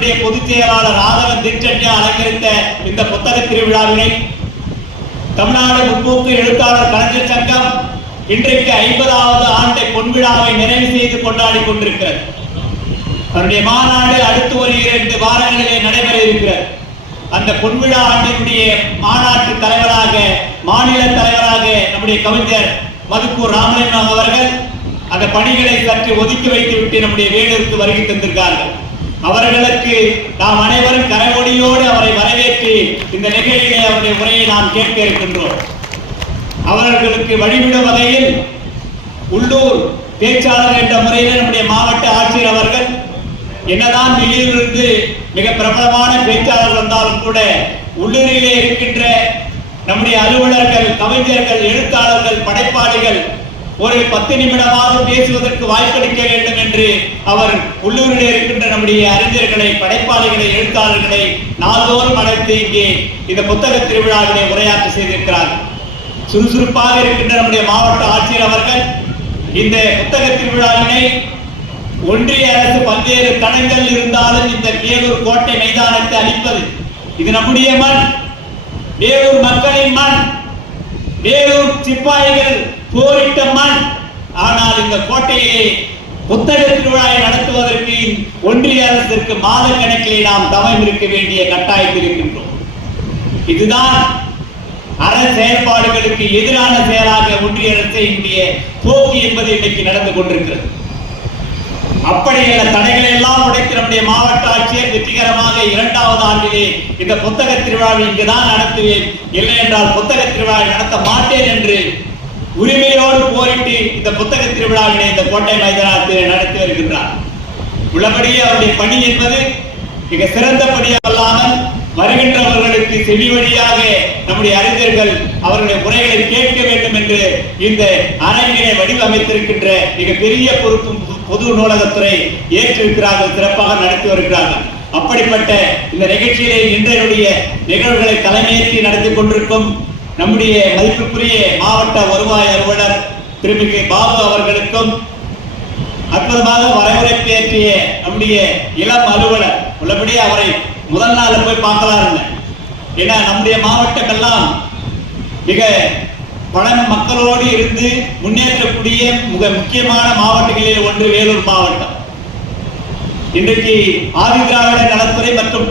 மாநிலத்தினுடைய பொதுச் செயலாளர் ராதவன் திட்டத்தை அலங்கரித்த இந்த புத்தக திருவிழாவினை தமிழ்நாடு முற்போக்கு எழுத்தாளர் கலைஞர் சங்கம் இன்றைக்கு 50வது ஆண்டு பொன்விழாவை நிறைவு செய்து கொண்டாடி கொண்டிருக்கிறது. அவருடைய மாநாடு அடுத்து ஒரு 2 வாரங்களிலே நடைபெற இருக்கிறது. அந்த பொன்விழா ஆண்டினுடைய மாநாட்டு தலைவராக, மாநில தலைவராக நம்முடைய கவிஞர் மதுக்கூர் ராமலிங்கம் அவர்கள் அந்த பணிகளை சற்று ஒதுக்கி வைத்துவிட்டு நம்முடைய வேலூருக்கு வருகை தந்திருக்கார்கள். அவர்களுக்கு நாம் அனைவரும் கரவொலியோடு அவரை வரவேற்று இந்த நிகழ்ச்சியை அவருடைய உரையை நாம் கேட்க இருக்கின்றோம். அவர்களுக்கு வழிவிடும் வகையில் உள்ளூர் பேச்சாளர் என்ற முறையில் நம்முடைய மாவட்ட ஆட்சியர் அவர்கள் என்னதான் வெளியிலிருந்து மிக பிரபலமான பேச்சாளர் வந்தாலும் கூட உள்ளூரிலே இருக்கின்ற நம்முடைய அலுவலர்கள், கவிஞர்கள், எழுத்தாளர்கள், படைப்பாளிகள் ஒரு 10 நிமிடமாக பேசுவதற்கு வாய்ப்பளிக்க வேண்டும் என்று அவர் உள்ளூரில் இருக்கின்ற நம்முடைய அறிஞர்களை, படைப்பாளிகளை, எழுத்தாளர்களை நாள்தோறும் அழைத்து இங்கே இந்த புத்தக திருவிழாவிலே உரையாற்ற செய்திருக்கிறார். சுறுசுறுப்பாக இருக்கின்ற நம்முடைய மாவட்ட ஆட்சியர் அவர்கள் இந்த புத்தக திருவிழாவினை ஒன்றிய அரசு பல்வேறு தடங்கள் இருந்தாலும் இந்த வேலூர் கோட்டை மைதானத்தை அளிப்பது இது நம்முடைய மண், வேலூர் மக்களின் மண், வேலூர் சிப்பாய்கள் போரிட்ட மண். ஆனால் இந்த கோட்டையை புத்தக திருவிழாவை நடத்துவதற்கு ஒன்றிய அரசிற்கு மாத கணக்கிலே நாம் தவம் இருக்க வேண்டிய கட்டாயத்தில் இருக்கின்றோம். இதுதான் அற செயல்பாடுகளுக்கு எதிரான செயலாக ஒன்றிய அரசினுடைய போக்கு என்பது இன்றைக்கு நடந்து கொண்டிருக்கிறது. அப்படியான தடைகளை எல்லாம் உடைத்து நம்முடைய மாவட்ட ஆட்சியர் வெற்றிகரமாக 2வது ஆண்டிலே இந்த புத்தக திருவிழாவை இங்குதான் நடத்துவேன், இல்லை என்றால் புத்தக திருவிழாவை நடத்த மாட்டேன் என்று உரிமையோடு போரிட்டு இந்த புத்தக திருவிழாவினை இந்த கோட்டை மைதானத்தில் நடத்தி வருகின்றார். உள்ளபடியே அவருடைய பணி என்பது மிக சிறந்த பணியல்லாமல் வருகின்றவர்களுக்கு செவி வழியாக நம்முடைய அறிஞர்கள் அவர்களுடைய உரைகளை கேட்க வேண்டும் என்று இந்த அரங்கினை வடிவமைத்திருக்கின்ற மிக பெரிய பொறுப்பு பொது நூலகத்துறை ஏற்றிருக்கிறார்கள், சிறப்பாக நடத்தி வருகிறார்கள். அப்படிப்பட்ட இந்த நிகழ்ச்சியிலே இன்றைய நிகழ்வுகளை தலைமையேற்றி நடத்தி கொண்டிருக்கும் நம்முடைய மதிப்புக்குரிய மாவட்ட வருவாய் அலுவலர் திருமிகு பாபு அவர்களுக்கும், அற்புதமாக வரைமுறை பேற்றிய நம்முடைய இளம் அலுவலர், உள்ளபடியே அவரை முதல் நாள் போய் பார்க்கலாம். ஏன்னா நம்முடைய மாவட்டங்கள்லாம் மிக பழம் மக்களோடு இருந்து முன்னேற்றக்கூடிய மிக முக்கியமான மாவட்டங்களில் ஒன்று வேலூர் மாவட்டம். இன்றைக்கு ஆதி திராவிட நலத்துறை மற்றும்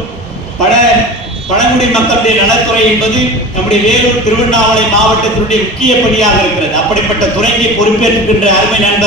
பழங்குடி மக்களுடைய நலத்துறை என்பது நம்முடைய வேலூர் திருவண்ணாமலை மாவட்டத்தினுடைய முக்கிய பணியாக இருக்கிறது. அப்படிப்பட்ட துறைக்கு பொறுப்பேற்றுகின்ற அருமை நண்பர்